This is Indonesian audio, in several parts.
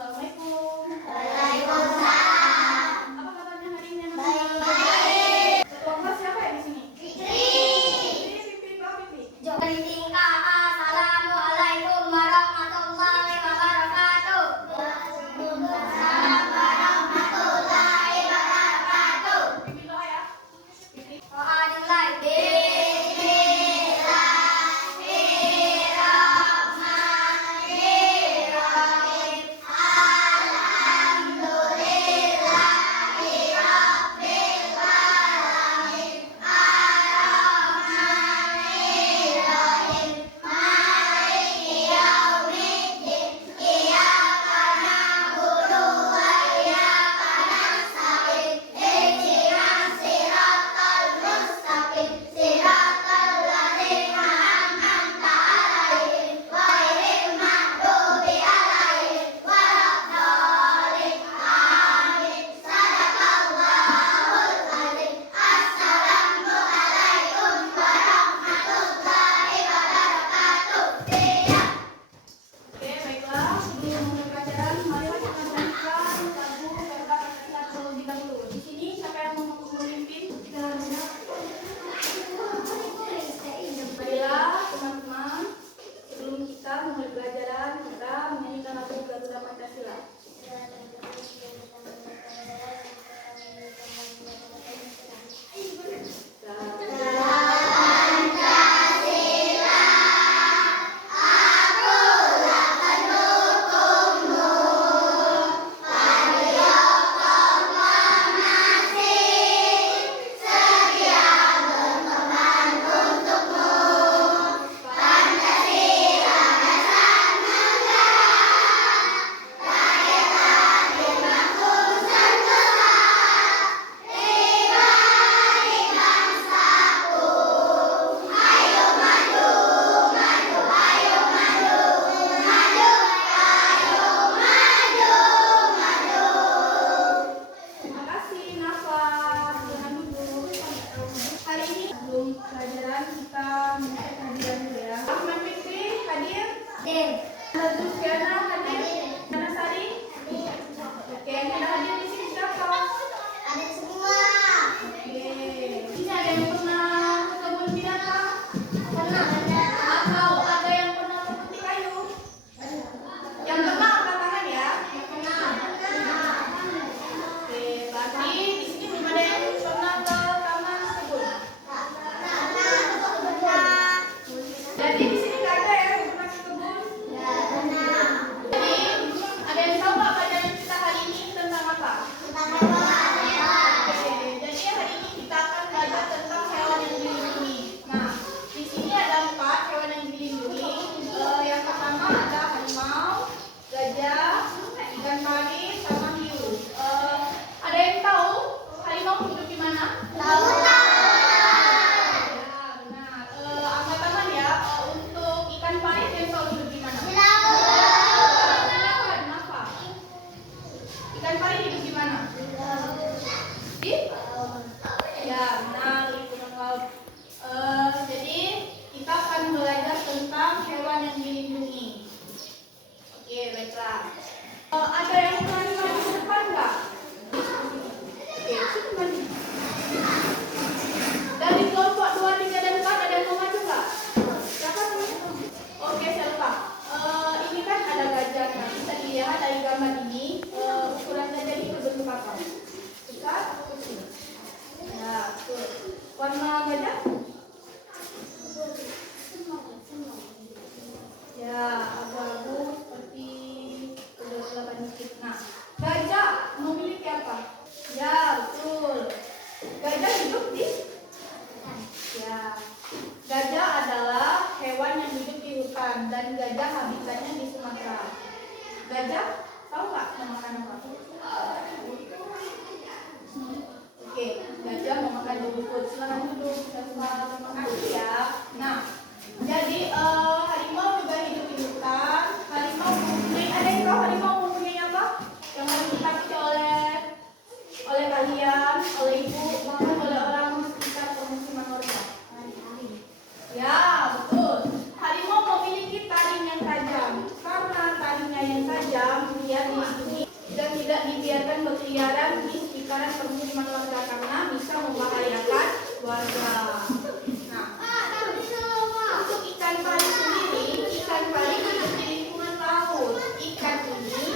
Assalamualaikum. Waalaikumsalam. Apa kabarnya hari ini anak-anak? Baik. Ketua kelas siapa ya di sini? Fikri. Fikri, Pak Fikri. Jokri tingkah. Assalamualaikum warahmatullahi wabarakatuh. Waalaikumsalam warahmatullahi wabarakatuh. Fikri doa ya. Fikri. Doa dimulai. Oke, baiklah. Sebelum mulai pelajaran, mari kita nyanyikan lagu Verba Pancasila terlebih dahulu. Di sini siapa yang mau memimpin? Baiklah, teman-teman. Sebelum kita mulai pelajaran, kita menyanyikan lagu Garuda Pancasila. Terima kasih, Nafa. Jangan duduk. Hari ini sebelum pelajaran kita minta kehadiran dulu ya. Ahmad Fikri hadir. Zulfiana hadir. Nana Sari. Oke, yang tidak hadir di sini siapa? Ada semua. Oke. Ini ada yang pernah ke kebun binatang? Pernah. Atau ada yang pernah memetik kayu? Yang pernah angkat tangan ya. Oke, berarti di sini belum ada yang pernah ke taman kebun. Jadi di sini nggak ada ya yang pernah ke kebun. Jadi ada yang tahu nggak pelajaran kita hari ini tentang apa? Oke, jadi hari ini kita akan belajar tentang hewan yang dilindungi. Nah, di sini ada 4 hewan yang dilindungi. Yang pertama ada harimau, gajah, ikan pari, sama hiu. Ada yang tahu harimau hidup di mana? Ya, benar. Angkat tangan ya. Untuk ikan pari ada yang tahu hidup di mana? Kenapa? Ikan pari hidup di mana? Di? Ya, benar. Lingkungan laut. Jadi kita akan belajar tentang hewan yang dilindungi. Oke, baiklah. Ada yang berani maju ke depan nggak? Oke, cepat. Dari kelompok 2, 3, dan 4 ada yang mau maju nggak? Siapa teman? Oke, siapa? Ini kan ada gajah. Nah, bisa dilihat dari gambar ini. Ukuran gajah ini berbentuk apa? Besar atau kecil? Ya, betul. Warna gajah? Ya, abu-abu seperti kegelapan dikit. Nah, gajah memiliki apa? Ya, betul. Gajah hidup di? Ya. Gajah adalah hewan yang hidup di hutan dan gajah habitatnya di Sumatera. Gajah tahu nggak memakan apa? Oke, gajah memakan rumput. Silakan duduk. Terima kasih ya. Nah, jadi harimau juga hidup di hutan. Harimau mempunyai, ada yang tahu harimau mempunyai apa? Yang harus ditakuti oleh kalian, oleh ibu, bahkan oleh orang sekitar permukiman warga. Ya, betul. Harimau memiliki taring yang tajam. Karena taringnya yang tajam, dia mudah dilindungi dan tidak dibiarkan berkeliaran di sekitaran permukiman warga karena bisa membahayakan warga. Nah, untuk ikan pari sendiri, ikan pari hidup di lingkungan laut. Ikan ini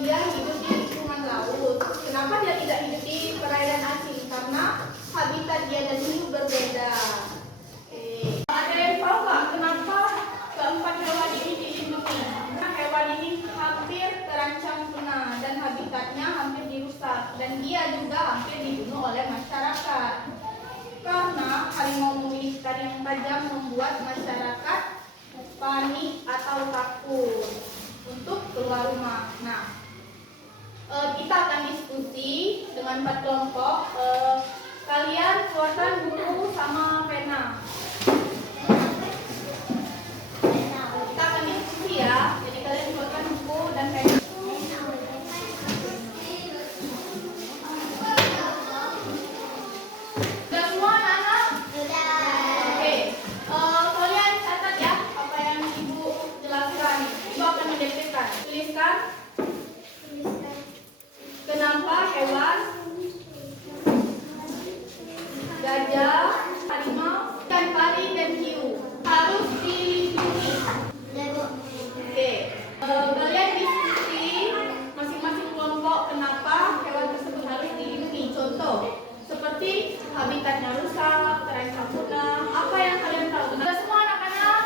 dia hidup di lingkungan laut. Kenapa dia tidak hidup di perairan asing? Karena habitat dia dan hidup berbeda. Ada yang tahu nggak kenapa keempat hewan ini dilindungi? Karena hewan ini hampir terancam punah dan habitatnya hampir dirusak dan dia juga hampir dibunuh oleh masyarakat. Karena harimau memiliki taring yang tajam membuat masyarakat panik atau takut untuk keluar rumah. Nah, kita akan diskusi dengan 4 kelompok. Kalian keluarkan buku sama pena. Kita akan diskusi ya. Jadi kalian keluarkan buku dan pena. Sudah semua anak-anak? Oke. Kalian catat ya apa yang ibu jelaskan. Ibu akan mendekatkan. Tuliskan. Kenapa hewan gajah, harimau, ikan pari dan hiu harus dilindungi? Oke. Kalian diskusi masing-masing kelompok kenapa hewan tersebut harus dilindungi. Contoh seperti habitatnya rusak, terancam punah. Apa yang kalian tahu? Sudah semua anak-anak?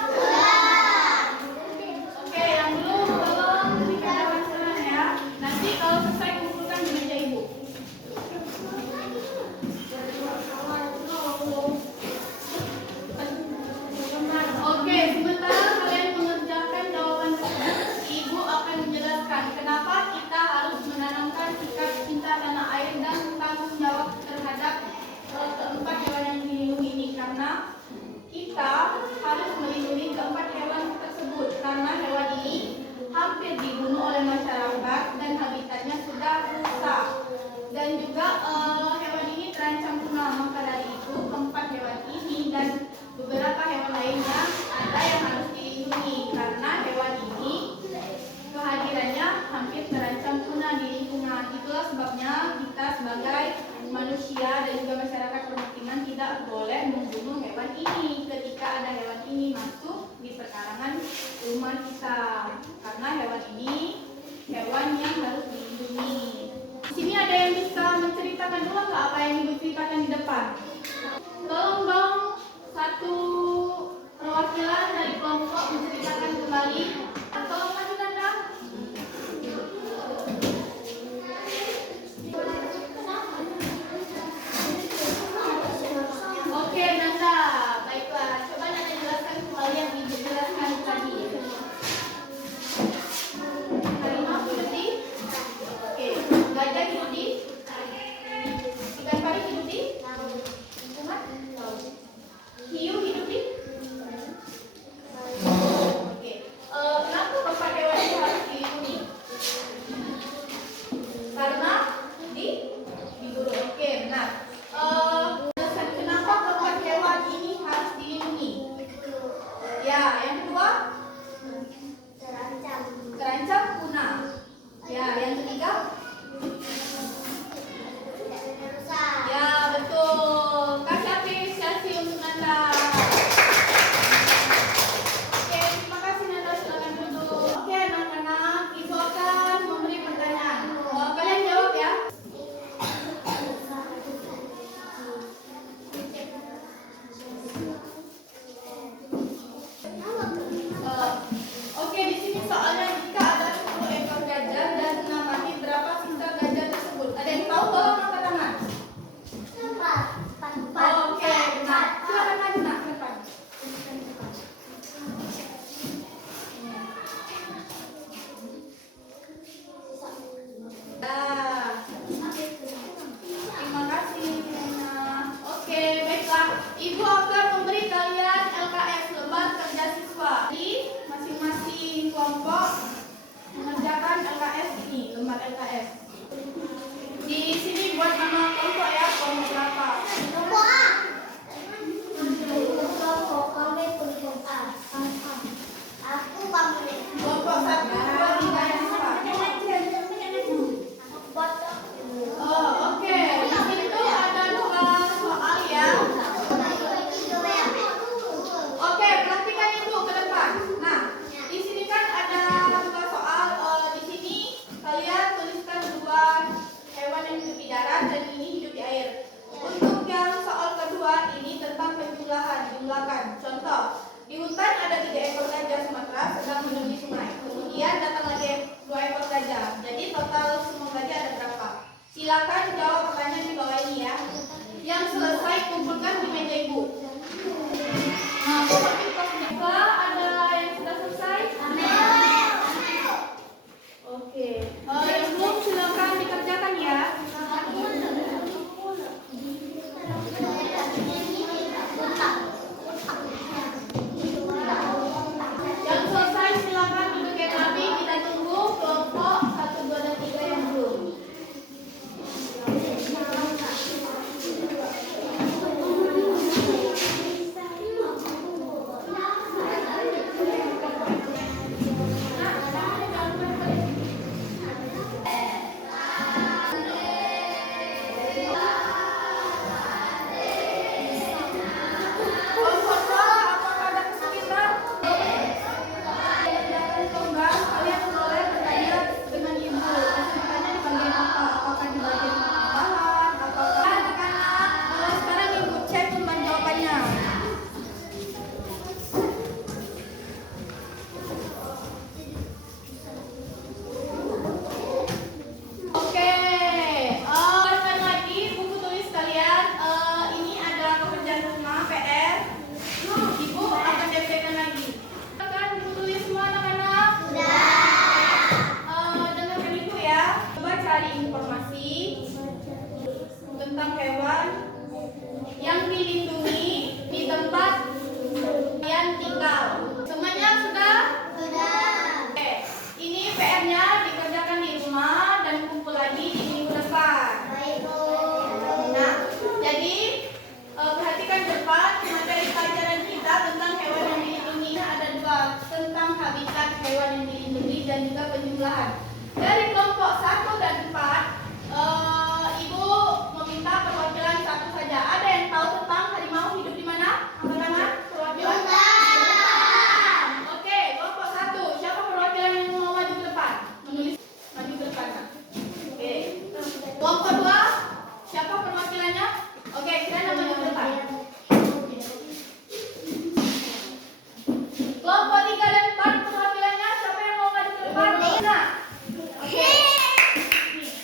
Oke, yang belum tolong berikan jawaban ya. Nanti kalau selesai kumpulkan di meja ibu. Oke, sementara kalian mengerjakan jawaban tersebut, ibu akan menjelaskan kenapa kita harus menanamkan sikap cinta tanah air dan tanggung jawab terhadap keempat hewan yang dilindungi ini. Karena kita harus melindungi keempat hewan tersebut karena hewan ini hampir dibunuh oleh masyarakat dan habitatnya sudah rusak dan juga hewan ini terancam punah. Maka dari itu keempat hewan ini dan beberapa hewan lainnya ada yang harus dilindungi karena hewan ini kehadirannya hampir terancam punah di lingkungan. Itulah sebabnya kita sebagai manusia dan juga masyarakat permukiman tidak boleh membunuh hewan ini ketika ada hewan ini masuk di perkarangan rumah kita karena hewan ini hewan yang harus dilindungi. Di sini ada yang bisa menceritakan dulu nggak apa yang ibu ceritakan di depan? Tolong dong satu perwakilan dari kelompok menceritakan kembali. Tolong maju Nanda. Oke Nanda, baiklah. Coba Nanda jelaskan kembali yang ibu jelaskan tadi. Harimau hidup di? Oke. Gajah hidup di? Ikan pari hidup di? Lingkungan? Hiu hidup di? Oke. Kenapa keempat hewan ini harus dilindungi? Karena diburu. Oke, benar. Kenapa keempat hewan ini harus dilindungi? Ya, yang kedua? Terancam punah. Ya, yang ketiga? Ya, betul. Kasih apresiasi untuk Nanda. Oke, terima kasih Nanda. Silakan duduk. Oke, anak-anak, ibu akan memberi pertanyaan. Kalian jawab ya. Oke, di sini soalnya jika ada 10 ekor gajah dan 6 mati, berapa sisa gajah tersebut? Ada yang tahu? Tolong angkat tangan. Oke, benar. Silakan maju nak ke depan. Terima kasih Nena. Oke, baiklah. Ibu akan memberi kalian LKS, lembar kerja siswa. Jadi masing-masing kelompok mengerjakan LKS ini, lembar LKS. Di sini buat nama kelompok ya, kelompok berapa? Kelompok 1, 2, 3 yang cepat. dan juga penjumlahan. Dari kelompok 1 dan 4, Ibu meminta perwakilan satu saja. Ada yang tahu tentang harimau hidup di mana? Angkat tangan, perwakilan. Oke, kelompok 1. Siapa perwakilan yang mau maju ke depan? Menulis maju ke depan. Oke. Kelompok 2. Siapa perwakilannya? Oke, kalian maju ke depan. Kelompok 3 dan 4 perwakilannya siapa yang mau maju ke depan? Nah. Oke. Nih.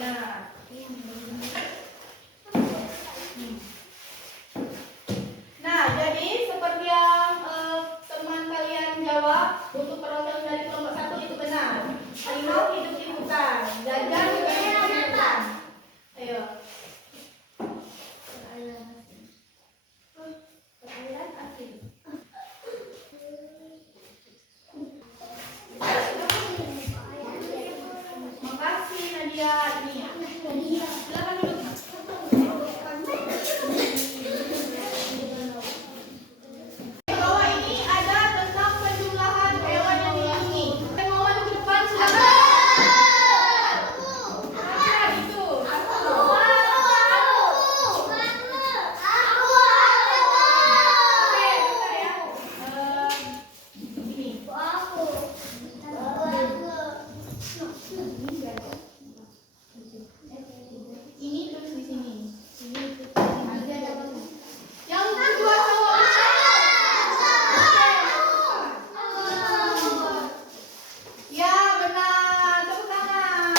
Nah. Nah, jadi seperti yang teman kalian jawab, untuk perwakilan dari kelompok 1 itu benar. Harimau hidup di hutan, gajah juga hidup di hutan. Ayo. Perairan asin. Makasih Nadia. Ini. Silakan duduk. Di bawah ini ada tentang penjumlahan hewan yang dilindungi. Yang mau maju ke depan silakan. Nah, itu. Oke, bentar ya. Ini. Ini terus di sini. Nanti ada apa? Yang kedua cowok. Ya benar, tepuk tangan.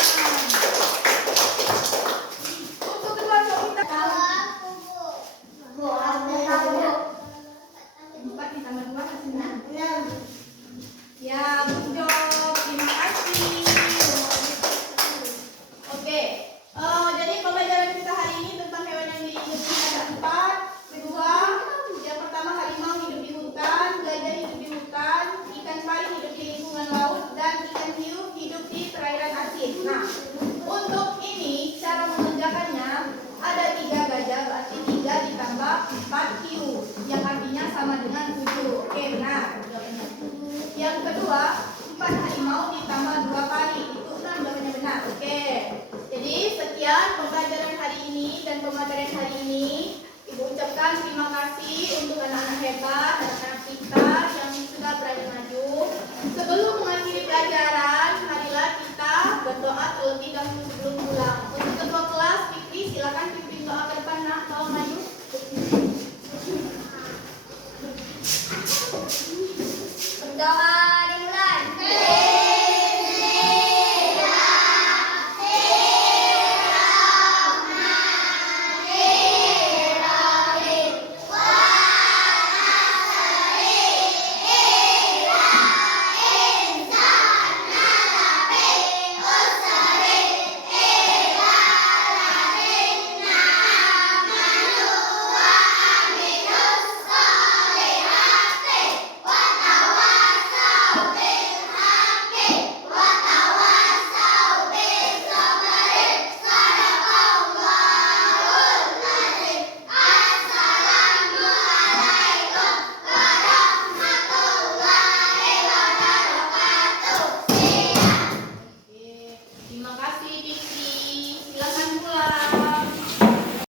Untuk kedua cowok kita empat ditambah 2 hasilnya 6. Ya, good job. Terima kasih. Oke, jadi pembelajaran kita hari ini tentang hewan yang dilindungi ada 4. Kedua, yang pertama harimau hidup di hutan, gajah hidup di hutan, ikan pari hidup di lingkungan laut, dan ikan hiu hidup di perairan asin. Nah, untuk ini cara mengerjakannya ada 3 gajah, berarti 3 ditambah 4 hiu, yang artinya sama dengan 7. Oke, benar. Yang kedua, 4 harimau ditambah